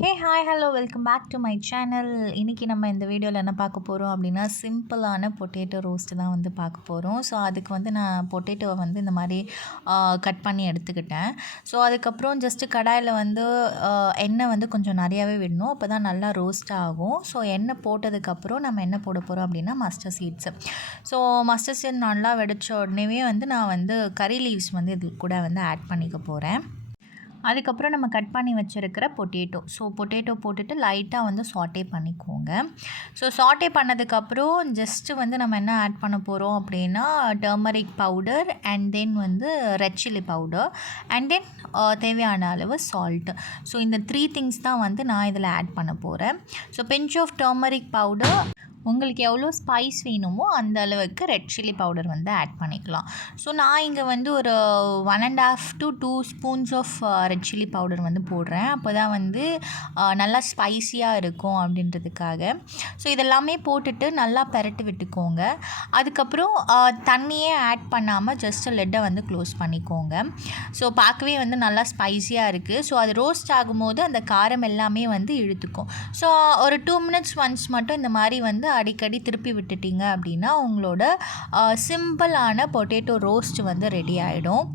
Hey hi hello welcome back to my channel. இன்றைக்கி நம்ம இந்த வீடியோவில் என்ன பார்க்க போகிறோம் அப்படின்னா, சிம்பிளான பொட்டேட்டோ ரோஸ்ட்டு தான் வந்து பார்க்க போகிறோம். ஸோ அதுக்கு வந்து நான் பொட்டேட்டோவை வந்து இந்த மாதிரி கட் பண்ணி எடுத்துக்கிட்டேன். ஸோ அதுக்கப்புறம் ஜஸ்ட்டு கடாயில் வந்து எண்ணெய் வந்து கொஞ்சம் நிறையாவே விடணும். அப்போ தான் நல்லா ரோஸ்ட் ஆகும். ஸோ எண்ணெய் போட்டதுக்கப்புறம் நம்ம என்ன போட போகிறோம் அப்படின்னா mustard seeds. So mustard seed நல்லா வெடித்த உடனேவே வந்து நான் வந்து கறி லீவ்ஸ் வந்து இது கூட வந்து ஆட் பண்ணிக்க போகிறேன். அதுக்கப்புறம் நம்ம கட் பண்ணி வச்சுருக்கிற பொட்டேட்டோ. ஸோ பொட்டேட்டோ போட்டுட்டு லைட்டாக வந்து சாட்டே பண்ணிக்கோங்க. ஸோ சாட்டே பண்ணதுக்கப்புறம் ஜஸ்ட்டு வந்து நம்ம என்ன ஆட் பண்ண போகிறோம் அப்படின்னா, டர்மரிக் பவுடர் அண்ட் தென் வந்து red chilli powder and then தேவையான அளவு சால்ட்டு. ஸோ இந்த 3 திங்ஸ் தான் வந்து நான் இதில் ஆட் பண்ண போகிறேன். So pinch of turmeric powder, உங்களுக்கு எவ்வளோ ஸ்பைஸ் வேணுமோ அந்த அளவுக்கு ரெட் சில்லி பவுடர் வந்து ஆட் பண்ணிக்கலாம். ஸோ நான் இங்கே வந்து ஒரு 1.5 to 2 spoons of red chilli powder வந்து போடுறேன். அப்போ தான் வந்து நல்லா ஸ்பைஸியாக இருக்கும் அப்படின்றதுக்காக. ஸோ இதெல்லாமே போட்டுட்டு நல்லா பெரட்டி விட்டுக்கோங்க. அதுக்கப்புறம் தண்ணியே ஆட் பண்ணாமல் ஜஸ்ட் லெட்டை வந்து க்ளோஸ் பண்ணிக்கோங்க. ஸோ பார்க்கவே வந்து நல்லா ஸ்பைஸியாக இருக்குது. ஸோ அது ரோஸ்ட் ஆகும்போது அந்த காரம் எல்லாமே வந்து இழுத்துக்கும். ஸோ ஒரு 2 மினிட்ஸ் ஒன்ஸ் மட்டும் இந்த மாதிரி வந்து அடிக்கடி திருப்பி விட்டுட்டிங்க அப்படின்னா உங்களோட சிம்பிளான பொட்டேட்டோ ரோஸ்ட் வந்து ரெடி ஆகிடும்.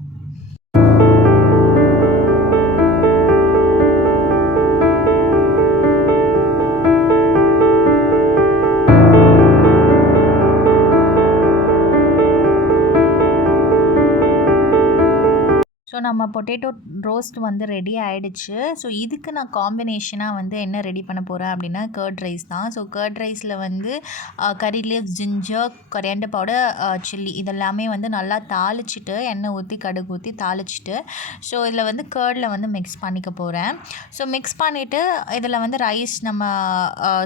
ஸோ நம்ம பொட்டேட்டோ ரோஸ்ட் வந்து ரெடி ஆகிடுச்சு. ஸோ இதுக்கு நான் காம்பினேஷனாக வந்து என்ன ரெடி பண்ண போகிறேன் அப்படின்னா கர்ட் ரைஸ் தான். ஸோ கர்ட் ரைஸில் வந்து கறி leaves, ginger, coriander powder, chilli இதெல்லாமே வந்து நல்லா தாளிச்சிட்டு எண்ணெய் ஊற்றி கடுகு ஊற்றி தாளிச்சிட்டு ஸோ இதில் வந்து கர்டில் வந்து மிக்ஸ் பண்ணிக்க போகிறேன். ஸோ மிக்ஸ் பண்ணிவிட்டு இதில் வந்து ரைஸ் நம்ம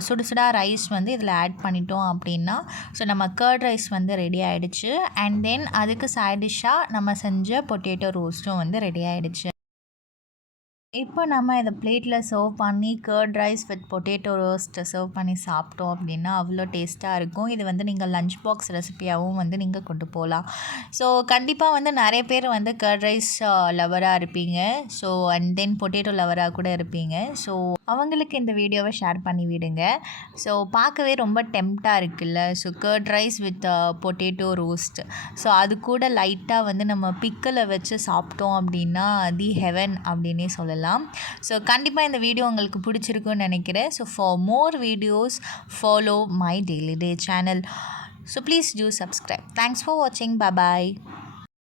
சுடுசுடாக ரைஸ் வந்து இதில் ஆட் பண்ணிட்டோம் அப்படின்னா ஸோ நம்ம கர்ட் ரைஸ் வந்து ரெடி ஆகிடுச்சு. அண்ட் தென் அதுக்கு சைட் டிஷ்ஷாக நம்ம செஞ்ச பொட்டேட்டோ ரோஸ்ட்டும் வந்து ரெடி ஆகிடுச்சு. இப்போ நம்ம இதை பிளேட்டில் சர்வ் பண்ணி curd rice with potato roast serve பண்ணி சாப்பிட்டோம் அப்படின்னா அவ்வளோ டேஸ்ட்டாக இருக்கும். இது வந்து நீங்கள் லஞ்ச் பாக்ஸ் ரெசிபியாகவும் வந்து நீங்கள் கொண்டு போகலாம். ஸோ கண்டிப்பாக வந்து நிறைய பேர் வந்து கர்ட் ரைஸ் லவராக இருப்பீங்க. ஸோ அண்ட் தென் பொட்டேட்டோ லவராக கூட இருப்பீங்க. ஸோ அவங்களுக்கு இந்த வீடியோவை ஷேர் பண்ணி விடுங்க. ஸோ பார்க்கவே ரொம்ப டெம்ப்டாக இருக்குல்ல. So curd rice with potato roast. So அது கூட லைட்டாக வந்து நம்ம பிக்கலை வச்சு சாப்பிட்டோம் அப்படின்னா தி ஹெவன் அப்படின்னே சொல்லலாம். ஸோ கண்டிப்பாக இந்த வீடியோ உங்களுக்கு பிடிச்சிருக்குன்னு நினைக்கிறேன். So for more videos follow my daily day channel. So please do subscribe. Thanks for வாட்சிங். பாய்.